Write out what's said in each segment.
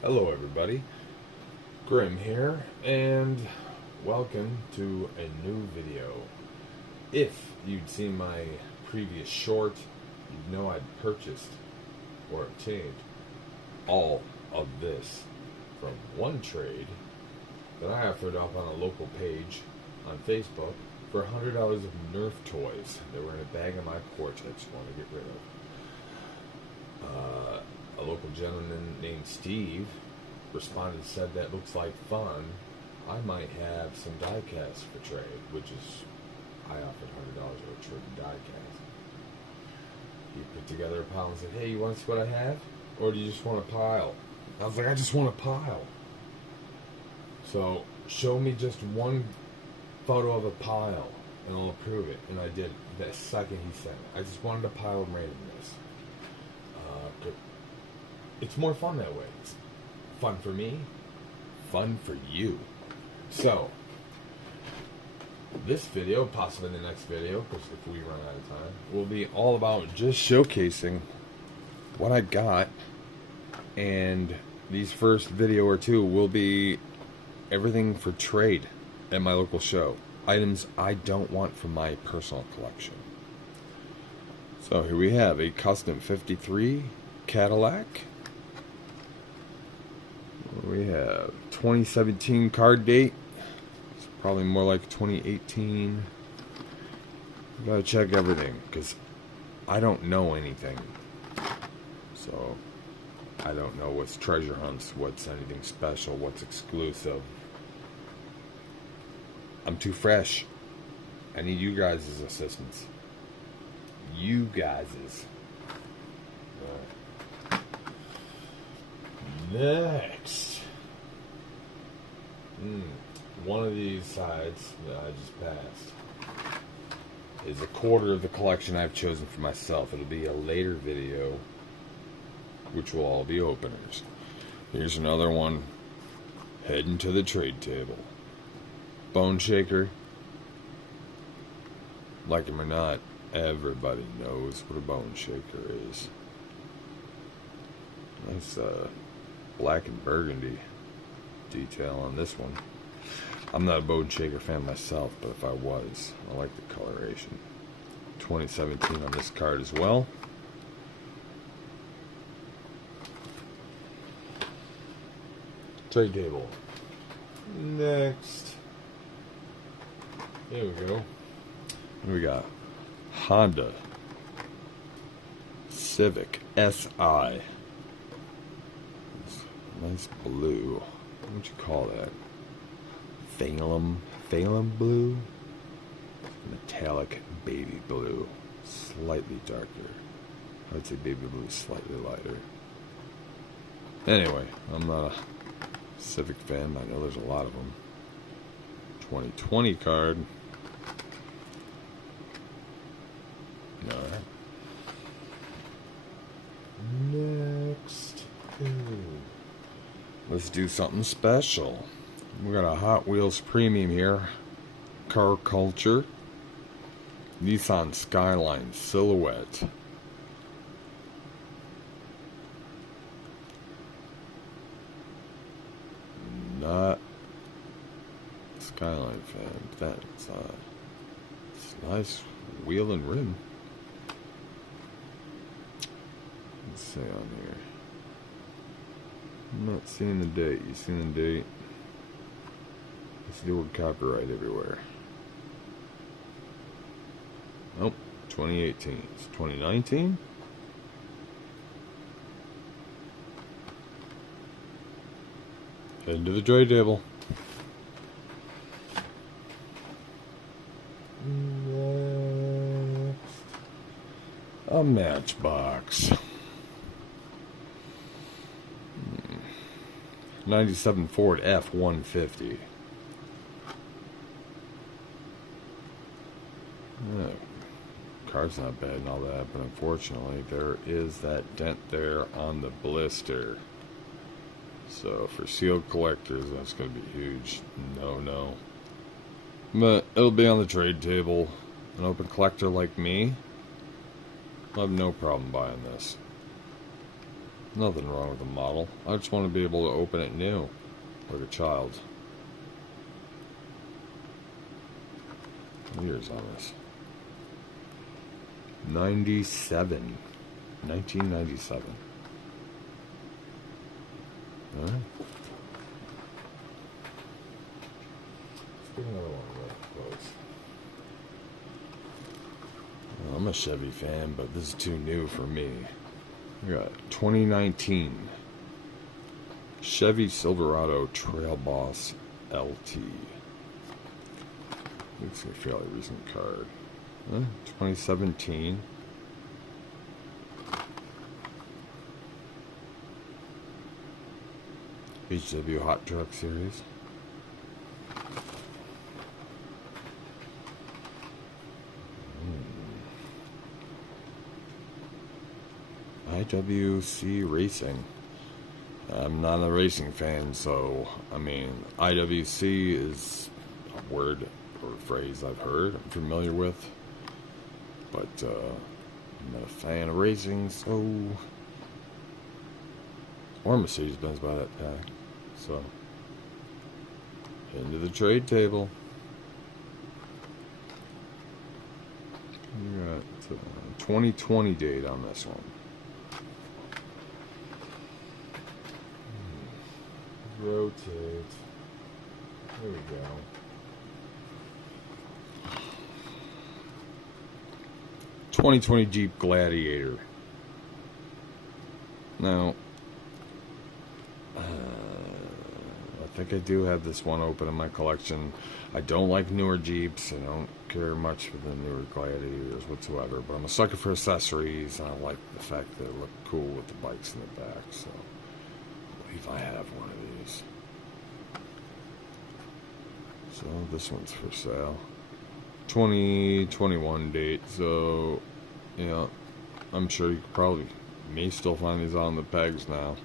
Hello everybody, Grim here, and welcome to a new video. If you'd seen my previous short, you'd know I'd purchased or obtained all of this from one trade that I offered up on a local page on Facebook for $100 of Nerf toys that were in a bag on my porch I just wanted to get rid of. A local gentleman named Steve responded and said that looks like fun. I might have some diecast for trade, which is, I offered $100 for a trade in diecast. He put together a pile and said, hey, you want to see what I have? Or do you just want a pile? I was like, I just want a pile. So, show me just one photo of a pile and I'll approve it. And I did the second he sent it. I just wanted a pile of randomness. It's more fun that way. It's fun for me, fun for you. So, this video, possibly the next video, because if we run out of time, will be all about just showcasing what I got. And these first video or two will be everything for trade at my local show. Items I don't want from my personal collection. So here we have a custom 53 Cadillac. We have 2017 card date. It's probably more like 2018. Gotta check everything because I don't know anything. So I don't know what's treasure hunts, what's anything special, what's exclusive. I'm too fresh. I need you guys' assistance. You guys'. Next, one of these sides that I just passed is a quarter of the collection I've chosen for myself. It'll be a later video, which will all be openers. Here's another one, heading to the trade table. Bone shaker. Like him or not, everybody knows what a bone shaker is. Nice, black and burgundy detail on this one. I'm not a bone shaker fan myself, but if I was, I like the coloration. 2017 on this card as well. Trade table. Next. Here we go. We got Honda Civic SI. Nice blue. What would you call that? Phalum blue? Metallic baby blue. Slightly darker. I'd say baby blue is slightly lighter. Anyway, I'm not a Civic fan. I know there's a lot of them. 2020 card. Alright. Next. Let's do something special. We got a Hot Wheels Premium here. Car Culture. Nissan Skyline Silhouette. Not a Skyline fan. That's it's nice wheel and rim. Let's see on here. I'm not seeing the date. You seeing the date? I see the word copyright everywhere. Nope. 2018. It's 2019? Heading to the trade table. Next. A Matchbox. 97 Ford F-150. Car's not bad and all that, but unfortunately there is that dent there on the blister. So for sealed collectors, that's going to be huge. No. But it'll be on the trade table. An open collector like me, I'll have no problem buying this. Nothing wrong with the model. I just want to be able to open it new, like a child. What year's on this? 97. 1997. Alright. Let's get another one really close. Well, I'm a Chevy fan, but this is too new for me. We got 2019 Chevy Silverado Trail Boss LT. Looks like a fairly recent card. 2017. HW Hot Truck Series. IWC Racing. I'm not a racing fan, so I mean, IWC is a word or phrase I've heard, I'm familiar with, but I'm not a fan of racing, so, or Mercedes-Benz by that pack. So, into the trade table. We got 2020 date on this one. Rotate. There we go. '20 Jeep Gladiator. Now, I think I do have this one open in my collection. I don't like newer Jeeps. I don't care much for the newer Gladiators whatsoever. But I'm a sucker for accessories, and I like the fact that they look cool with the bikes in the back. So, I believe I have one of these. So this one's for sale. 2021 date. So, yeah, I'm sure you probably may still find these on the pegs now.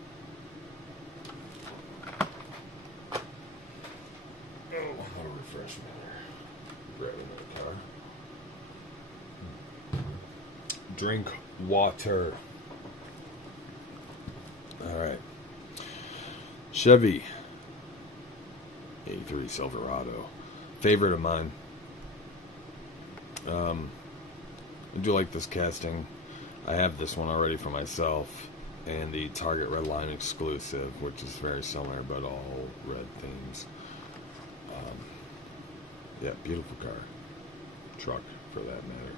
Oh, a refreshment here. Right in the car. Drink water. Alright. Chevy 83 Silverado. Favorite of mine. I do like this casting. I have this one already for myself, and the Target Redline exclusive, which is very similar but all red themes. Yeah, beautiful car. Truck, for that matter.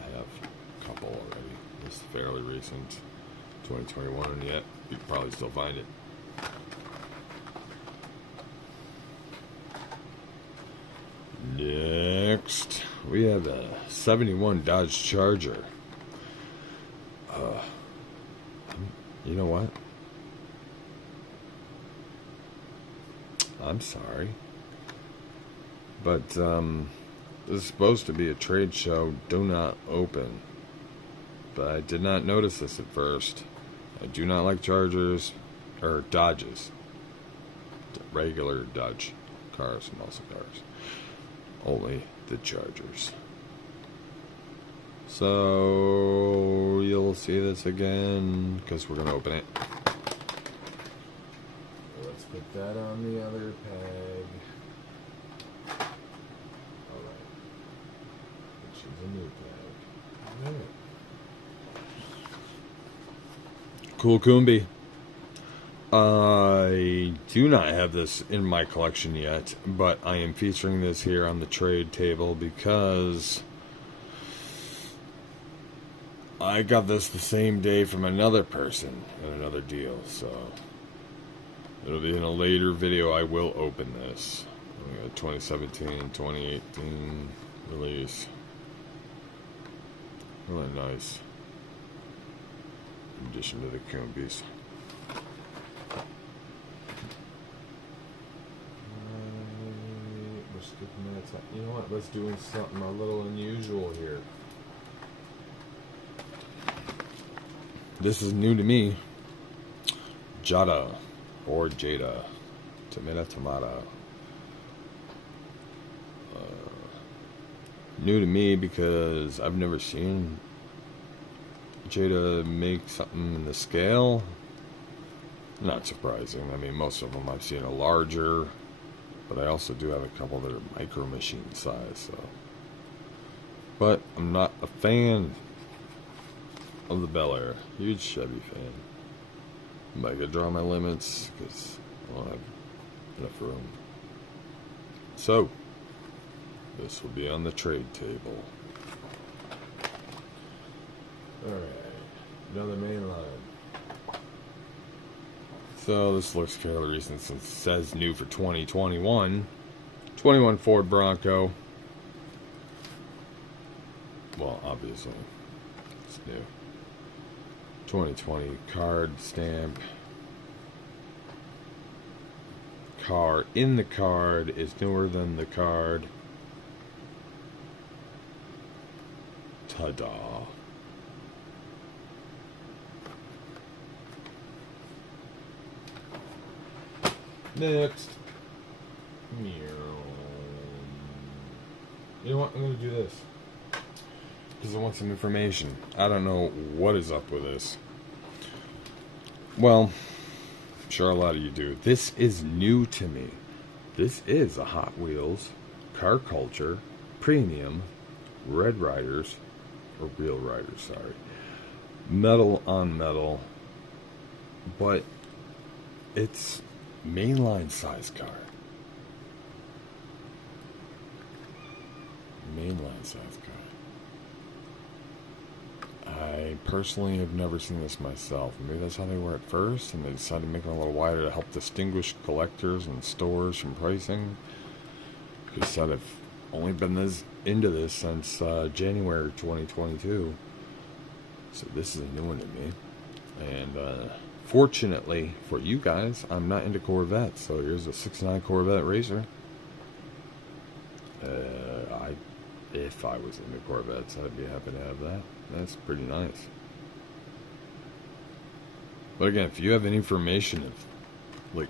I have a couple already. This is fairly recent. 2021, and yet you can probably still find it. Next, we have a 71 Dodge Charger. You know what? I'm sorry. But, this is supposed to be a trade show. Do not open. But I did not notice this at first. I do not like Chargers, or Dodges. Regular Dodge cars, muscle cars. Only the Chargers. So you'll see this again because we're gonna open it. Let's put that on the other peg. Alright. Which is a new peg. Alright. Cool Coombi. I do not have this in my collection yet, but I am featuring this here on the trade table because I got this the same day from another person in another deal, so it'll be in a later video. I will open this. We got 2017, 2018 release. Really nice. In addition to the Coombis. You know what? Let's do something a little unusual here. This is new to me. Jada or Jada. Tomato. New to me because I've never seen Jada make something in the scale. Not surprising. I mean, most of them I've seen are larger, but I also do have a couple that are micro machine size. So, but I'm not a fan of the Bel Air. Huge Chevy fan. I might gotta draw my limits because I don't have enough room. So, this will be on the trade table. Alright, another main line. So, this looks fairly recent since it says new for 2021. 21 Ford Bronco. Well, obviously, it's new. 2020 card stamp. Car in the card is newer than the card. Ta-da. Next. You know what? I'm going to do this. Because I want some information. I don't know what is up with this. Well, I'm sure a lot of you do. This is new to me. This is a Hot Wheels, Car Culture, Premium, Red Riders, or Real Riders, sorry. Metal on metal. But it's mainline size car. Mainline size car. I personally have never seen this myself. Maybe that's how they were at first, and they decided to make them a little wider to help distinguish collectors and stores from pricing. Because I said I've only been into this since January 2022. So this is a new one to me. And fortunately for you guys, I'm not into Corvettes. So here's a 69 Corvette racer. If I was into Corvettes, I'd be happy to have that. That's pretty nice. But again, if you have any information of, like,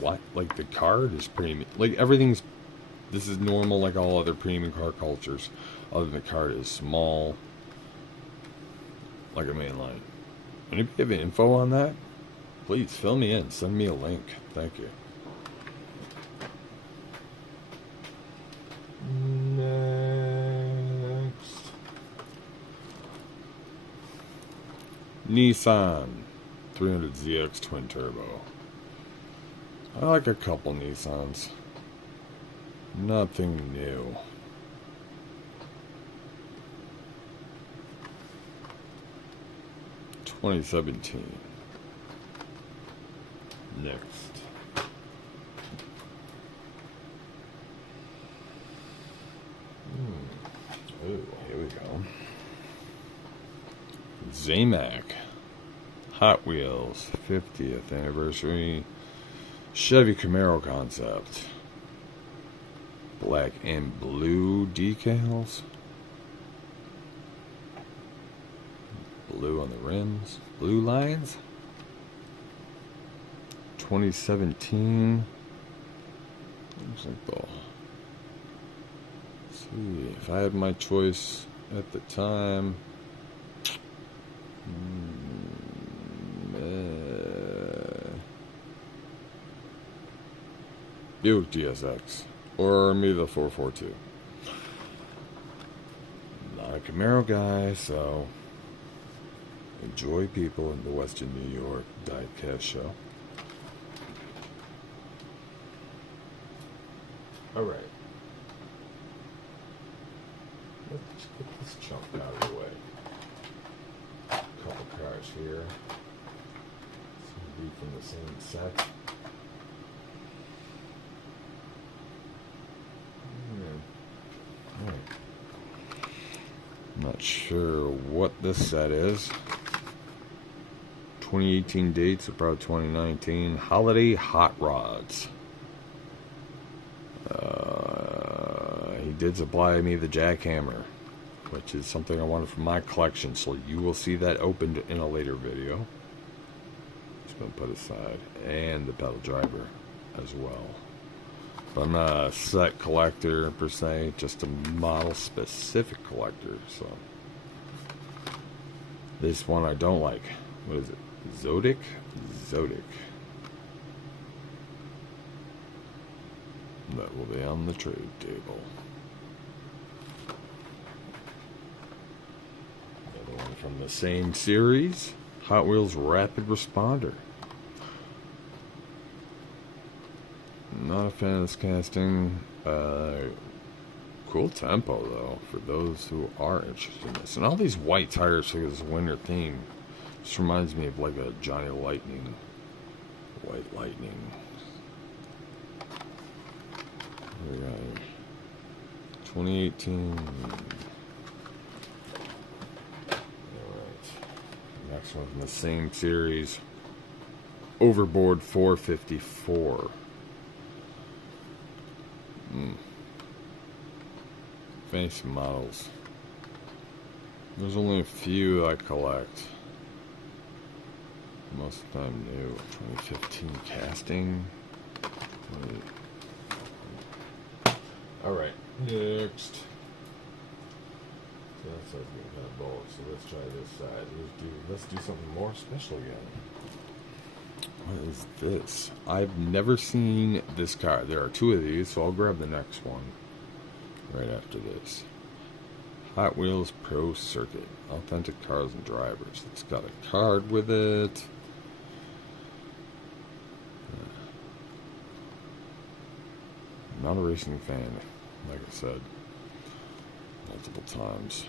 what, like, the card is premium, like, everything's, this is normal like all other premium car cultures, other than the card is small, like a mainline. And if you have info on that, please fill me in, send me a link. Thank you. Nissan 300ZX Twin Turbo. I like a couple Nissans. Nothing new. (2017). Next. Oh, here we go. Zamac Hot Wheels 50th anniversary Chevy Camaro concept. Black and blue decals. Blue on the rims. Blue lines. 2017. Looks like the... Let's see. If I had my choice at the time... Buick GSX. Or maybe the 442. Not a Camaro guy, so enjoy people in the Western New York Diecast show. Alright. Let's get this chunk out of the way. A couple cars here. Some be from the same set. Not sure what this set is. 2018 dates, about 2019. Holiday Hot Rods. He did supply me the jackhammer, which is something I wanted from my collection, so you will see that opened in a later video. Just going to put aside. And the pedal driver as well. But I'm not a set collector per se, just a model specific collector. So this one I don't like. What is it? Zodic? Zodic. That will be on the trade table. Another one from the same series, Hot Wheels Rapid Responder. Not a fan of this casting. Cool tempo though for those who are interested in this. And all these white tires for this winter theme just reminds me of like a Johnny Lightning, White Lightning. We got 2018. Alright. Next one from the same series. Overboard 454. Fancy models. There's only a few I collect. Most of the time new. 2015 casting. Alright, next. So that side's getting kind of bold, so let's try this side. Let's do something more special again. What is this? I've never seen this car. There are two of these, so I'll grab the next one right after this. Hot Wheels Pro Circuit. Authentic cars and drivers. It's got a card with it. I'm not a racing fan, like I said multiple times.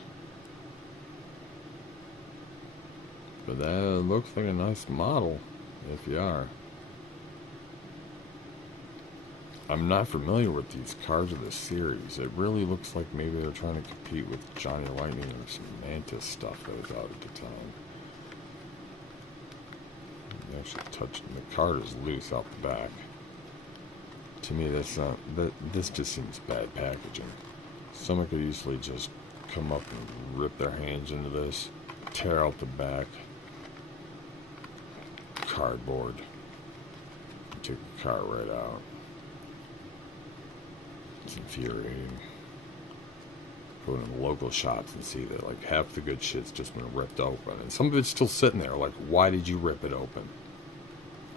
But that looks like a nice model, if you are. I'm not familiar with these cars of this series. It really looks like maybe they're trying to compete with Johnny Lightning or some Mantis stuff that was out at the time. You actually touching the card is loose out the back. To me, this just seems bad packaging. Someone could easily just come up and rip their hands into this, tear out the back, cardboard, take the car right out. It's infuriating. Go to the local shops and see that like half the good shit's just been ripped open, and some of it's still sitting there. Like, why did you rip it open?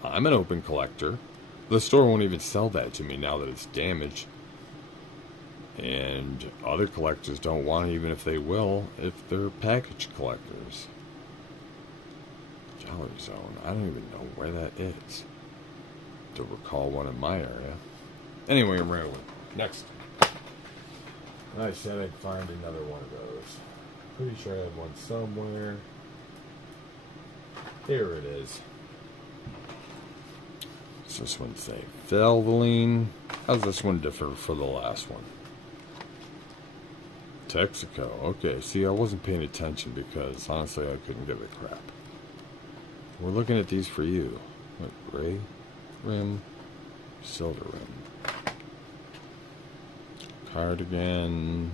I'm an open collector. The store won't even sell that to me now that it's damaged. And other collectors don't want it, even if they will, if they're package collectors. Dollar Zone. I don't even know where that is. To recall one in my area. Anyway, I'm rolling. Next. I said I'd find another one of those. Pretty sure I have one somewhere. Here it is. Does this one say Valvoline? How's this one differ for the last one? Texaco. Okay, see, I wasn't paying attention because honestly I couldn't give a crap. We're looking at these for you. What, gray rim, silver rim. Cardigan.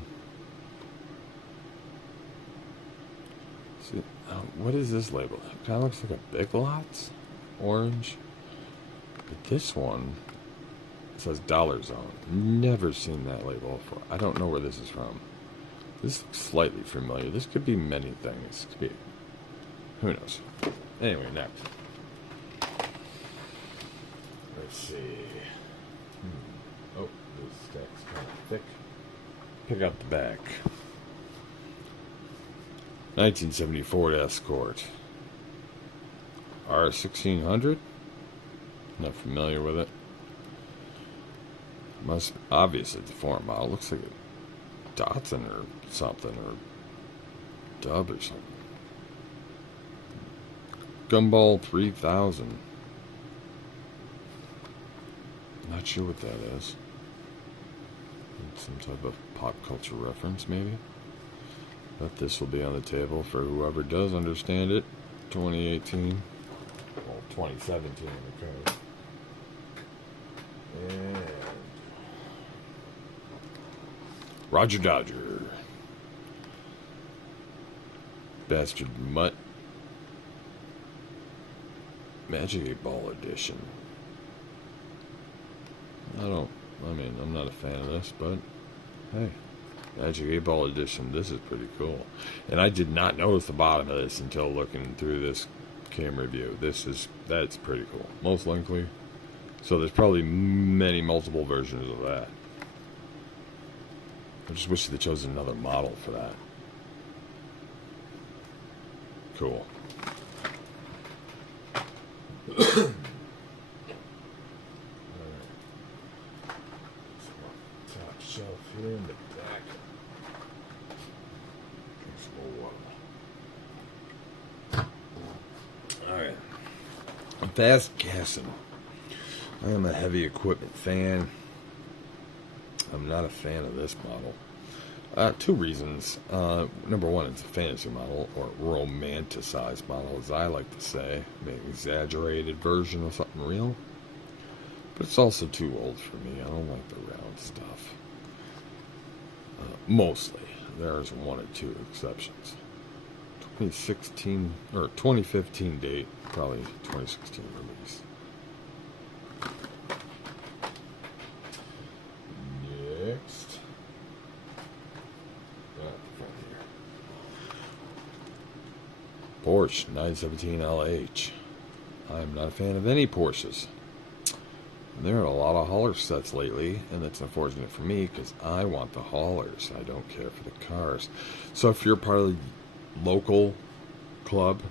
See, what is this label? It kind of looks like a Big Lots. Orange. But this one says Dollar Zone. Never seen that label before. I don't know where this is from. This looks slightly familiar. This could be many things. Could be, who knows? Anyway, next. Let's see. Oh, this stack's kind of thick. Pick out the back. 1970 Ford Escort. R1600. Not familiar with it. Must obviously it's a foreign model. Looks like a Datsun or something, or Dub or something. Gumball 3000. Not sure what that is. Some type of pop culture reference, maybe. But this will be on the table for whoever does understand it. 2018. Well, 2017 okay. And Roger Dodger. Bastard Mutt. Magic 8 Ball Edition. I'm not a fan of this, but hey. Magic 8 Ball Edition, this is pretty cool. And I did not notice the bottom of this until looking through this cam review. That's pretty cool. Most likely So there's probably multiple versions of that. I just wish they chose another model for that. Cool. Alright. Top shelf here in the back. Drink some more water. Alright. Fast gassing. I am a heavy equipment fan. I'm not a fan of this model. Two reasons. Number one, it's a fantasy model, or romanticized model, as I like to say. Maybe an exaggerated version of something real. But it's also too old for me. I don't like the round stuff. Mostly. There's one or two exceptions. 2016, or 2015 date, probably 2016 release. Next. Porsche 917 LH. I'm not a fan of any Porsches. There are a lot of hauler sets lately, and that's unfortunate for me because I want the haulers. I don't care for the cars. So if you're part of the local club,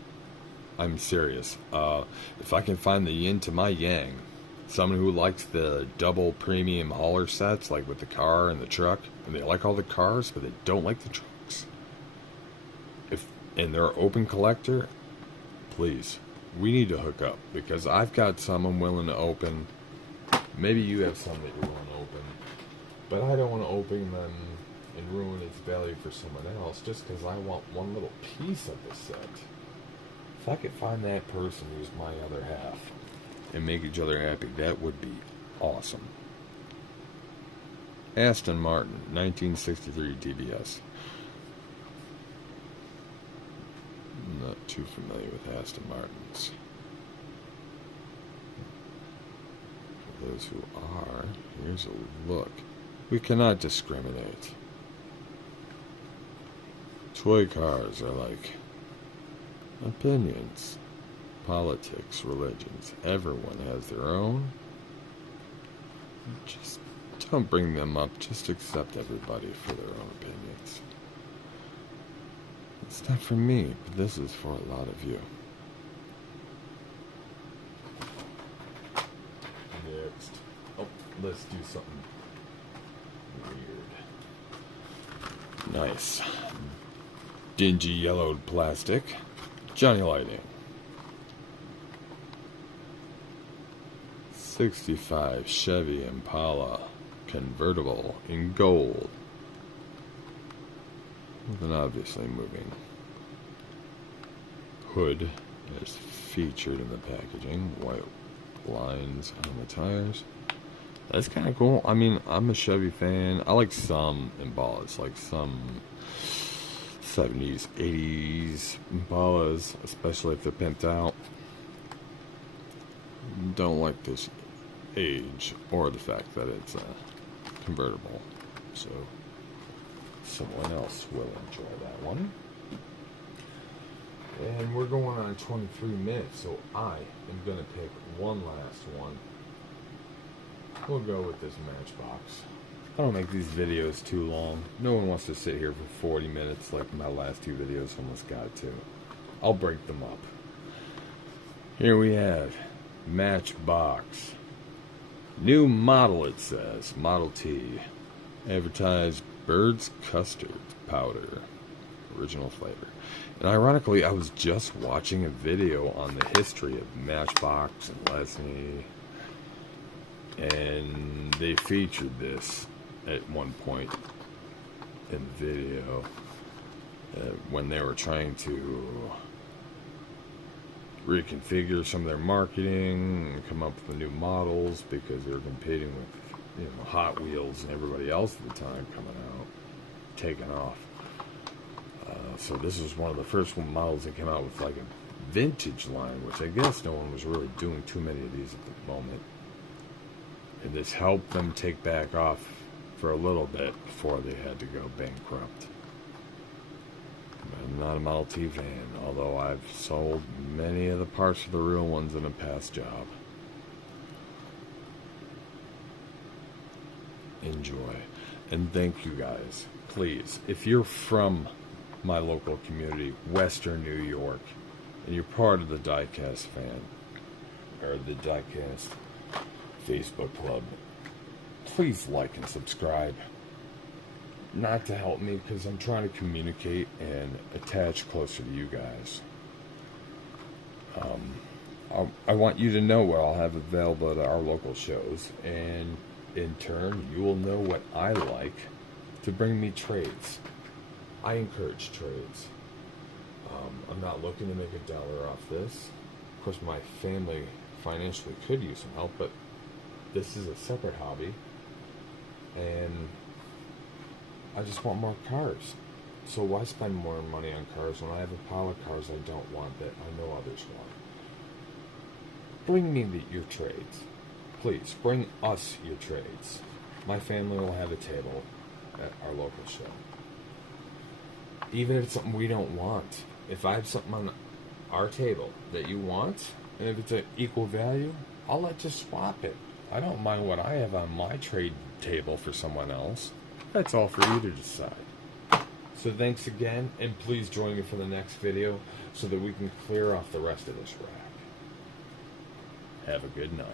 I'm serious. If I can find the yin to my yang, someone who likes the double premium hauler sets, like with the car and the truck, and they like all the cars, but they don't like the trucks. And they're an open collector, please, we need to hook up, because I've got some I'm willing to open. Maybe you have some that you're willing to open, but I don't want to open them and ruin its value for someone else just because I want one little piece of the set. If I could find that person who's my other half and make each other happy, that would be awesome. Aston Martin 1963 DBS. I'm not too familiar with Aston Martins. For those who are, here's a look. We cannot discriminate. Toy cars are like opinions, politics, religions. Everyone has their own. Just don't bring them up. Just accept everybody for their own opinions. It's not for me, but this is for a lot of you. Next. Oh, let's do something weird. Nice. Dingy yellowed plastic. Johnny Lighting. 65 Chevy Impala convertible in gold. With an obviously moving hood as featured in the packaging. White lines on the tires. That's kind of cool. I mean, I'm a Chevy fan. I like some Impalas, like some 70s, 80s Impalas, especially if they're pimped out. Don't like this age or the fact that it's convertible. So someone else will enjoy that one. And we're going on 23 minutes, so I am going to pick one last one. We'll go with this Matchbox. I don't make these videos too long. No one wants to sit here for 40 minutes like my last two videos almost got to. I'll break them up. Here we have Matchbox. New model, it says. Model T. Advertised Bird's Custard Powder. Original flavor. And ironically, I was just watching a video on the history of Matchbox and Lesney. And they featured this at one point in the video when they were trying to reconfigure some of their marketing and come up with new models because they were competing with, Hot Wheels and everybody else at the time coming out, taking off. So this was one of the first models that came out with like a vintage line, which I guess no one was really doing too many of these at the moment. And this helped them take back off for a little bit before they had to go bankrupt. I'm not a Model T fan, although I've sold many of the parts of the real ones in a past job. enjoy. And thank you guys. Please, if you're from my local community, Western New York, and you're part of the Diecast fan, or the Diecast Facebook club, please like and subscribe. Not to help me, because I'm trying to communicate and attach closer to you guys. I want you to know what I'll have available at our local shows, and in turn, you will know what I like to bring me trades. I encourage trades. I'm not looking to make $1 off this. Of course, my family financially could use some help, but this is a separate hobby, and I just want more cars. So why spend more money on cars when I have a pile of cars I don't want that I know others want? Bring me your trades. Please, bring us your trades. My family will have a table at our local show. Even if it's something we don't want. If I have something on our table that you want, and if it's an equal value, I'll let you swap it. I don't mind what I have on my trade table for someone else. That's all for you to decide. So thanks again, and please join me for the next video so that we can clear off the rest of this rack. Have a good night.